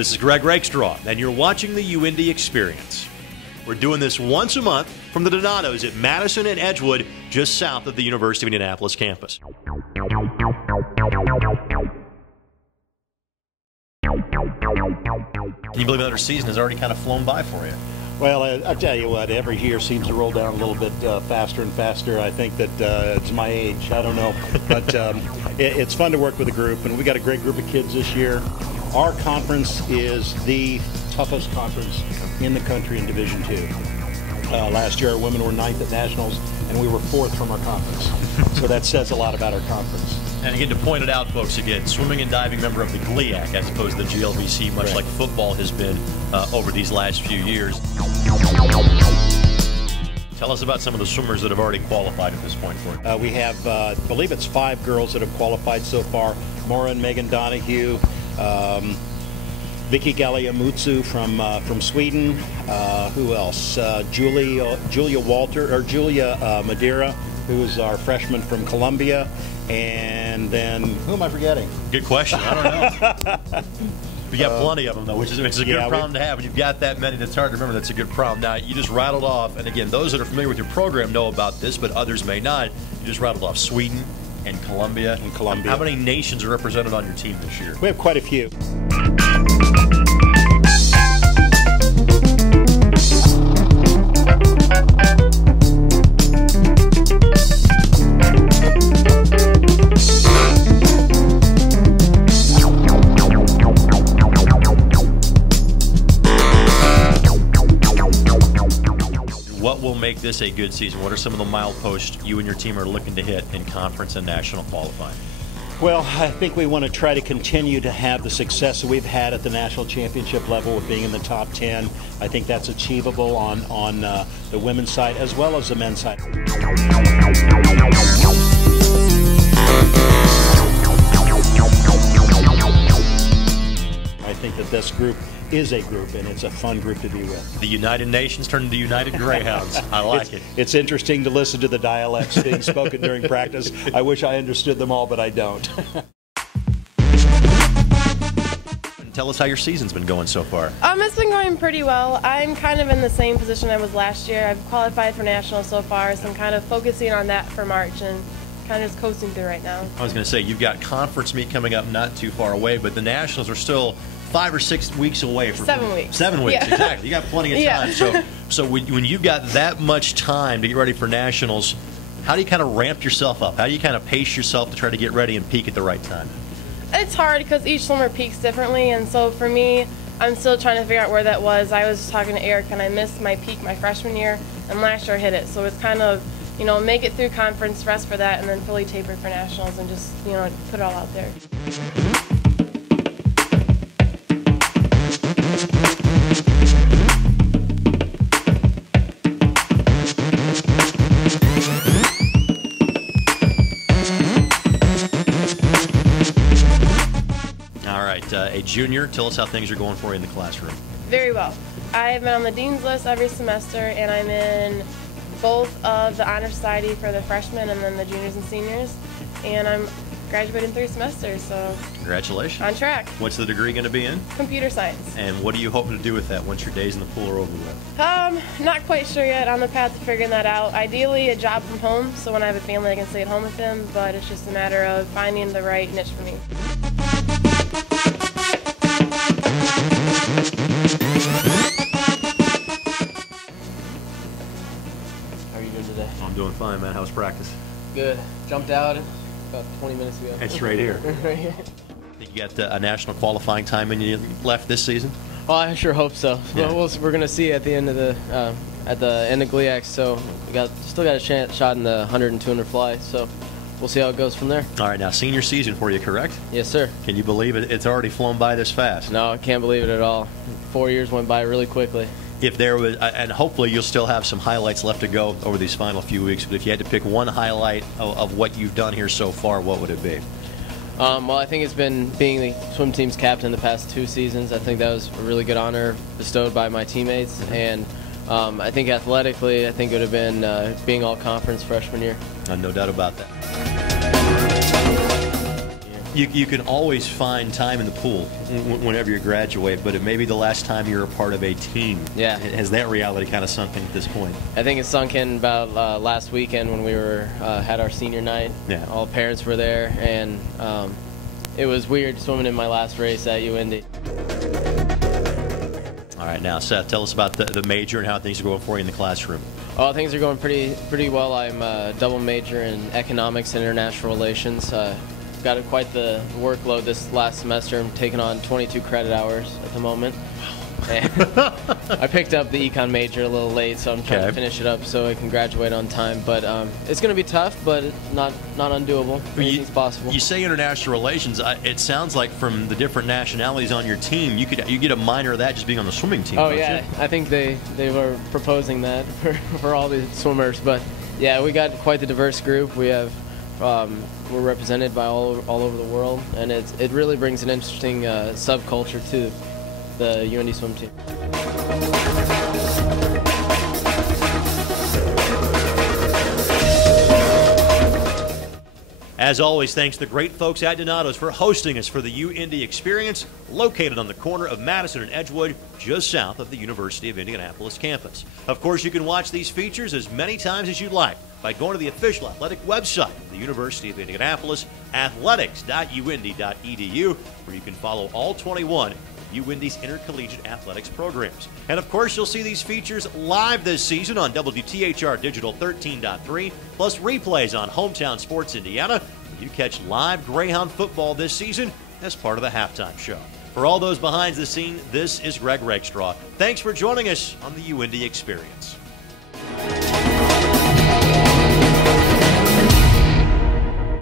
This is Greg Rakestraw, and you're watching the UIndy Xperience. We're doing this once a month from the Donatos at Madison and Edgewood, just south of the University of Indianapolis campus. Can you believe another season has already kind of flown by for you? Well, I tell you what, every year seems to roll down a little bit faster and faster. I think that it's my age. I don't know. But it's fun to work with a group, and we got a great group of kids this year. Our conference is the toughest conference in the country in Division II. Last year, our women were 9th at Nationals, and we were 4th from our conference. So that says a lot about our conference. And again, to point it out, folks, again, swimming and diving member of the GLIAC as opposed to the GLVC, much like football has been over these last few years. Tell us about some of the swimmers that have already qualified at this point for it. We have, I believe it's 5 girls that have qualified so far. Maura and Megan Donahue, Vicky Galliamutsu from Sweden. Who else? Julia Madeira, who is our freshman from Columbia. And then, who am I forgetting? Good question. I don't know. We got plenty of them, though, which is a good problem to have. When you've got that many, that's hard to remember. That's a good problem. Now, you just rattled off, and again, those that are familiar with your program know about this, but others may not. You just rattled off Sweden and Columbia. How many nations are represented on your team this year? We have quite a few. What will make this a good season? What are some of the mileposts you and your team are looking to hit in conference and national qualifying? Well, I think we want to try to continue to have the success that we've had at the national championship level with being in the top 10. I think that's achievable on the women's side as well as the men's side. I think that this group is a group, and it's a fun group to be with. The United Nations turned into United Greyhounds. I like it. It's interesting to listen to the dialects being spoken during practice. I wish I understood them all, but I don't. Tell us how your season's been going so far. It's been going pretty well. I'm kind of in the same position I was last year. I've qualified for nationals so far, so I'm kind of focusing on that for March and kind of just coasting through right now. I was going to say, you've got conference meet coming up not too far away, but the nationals are still 5 or 6 weeks away. 7 weeks. 7 weeks, yeah. Exactly. You got plenty of time. So when you've got that much time to get ready for nationals, how do you kind of ramp yourself up? How do you kind of pace yourself to try to get ready and peak at the right time? It's hard because each swimmer peaks differently, and so for me, I'm still trying to figure out where that was. I was talking to Eric, and I missed my peak my freshman year, and last year I hit it. So it's kind of, you know, make it through conference, rest for that, and then fully taper for nationals and just, you know, put it all out there. A junior, tell us how things are going for you in the classroom. Very well. I've been on the Dean's List every semester, and I'm in both of the Honor Society for the freshmen and then the juniors and seniors, and I'm graduating 3 semesters, so congratulations. On track. What's the degree going to be in? Computer science. And what are you hoping to do with that once your days in the pool are over with? Not quite sure yet. On the path to figuring that out. Ideally, a job from home, so when I have a family, I can stay at home with them, but it's just a matter of finding the right niche for me. How are you doing today? I'm doing fine, man. How's practice? Good. Jumped out about 20 minutes ago. It's right here. Right here. Think you got a national qualifying time in you left this season? Well, I sure hope so. Yeah. Well, we're gonna see at the end of the GLIAC, so we still got a shot in the 100 and 200 fly. So we'll see how it goes from there. All right, now senior season for you, correct? Yes, sir. Can you believe it? It's already flown by this fast. No, I can't believe it at all. 4 years went by really quickly. If there was, and hopefully you'll still have some highlights left to go over these final few weeks, but if you had to pick one highlight of what you've done here so far, what would it be? Well, I think it's been being the swim team's captain the past 2 seasons. I think that was a really good honor bestowed by my teammates, and I think athletically, I think it would have been being all-conference freshman year. No doubt about that. You can always find time in the pool whenever you graduate, but it may be the last time you're a part of a team. Yeah. Has that reality kind of sunk in at this point? I think it sunk in about last weekend when we had our senior night. Yeah. All the parents were there, and it was weird swimming in my last race at UIndy. All right, now, Seth, tell us about the major and how things are going for you in the classroom. Oh, things are going pretty well. I'm a double major in economics and international relations. Got quite the workload this last semester. I'm taking on 22 credit hours at the moment. And I picked up the econ major a little late, so I'm trying to finish it up so I can graduate on time. But it's going to be tough, but it's not undoable. Anything's possible. You say international relations. It sounds like from the different nationalities on your team, you get a minor of that just being on the swimming team. Oh yeah, I think they were proposing that for all the swimmers. But yeah, we got quite the diverse group. We have. We're represented by all over the world, and it really brings an interesting subculture to the UIndy swim team. As always, thanks to the great folks at Donato's for hosting us for the UIndy Experience, located on the corner of Madison and Edgewood, just south of the University of Indianapolis campus. Of course, you can watch these features as many times as you'd like by going to the official athletic website of the University of Indianapolis, athletics.uindy.edu, where you can follow all 21 of UIndy's intercollegiate athletics programs. And of course, you'll see these features live this season on WTHR Digital 13.3, plus replays on Hometown Sports Indiana, where you catch live Greyhound football this season as part of the halftime show. For all those behind the scene, this is Greg Rakestraw. Thanks for joining us on the UIndy Experience.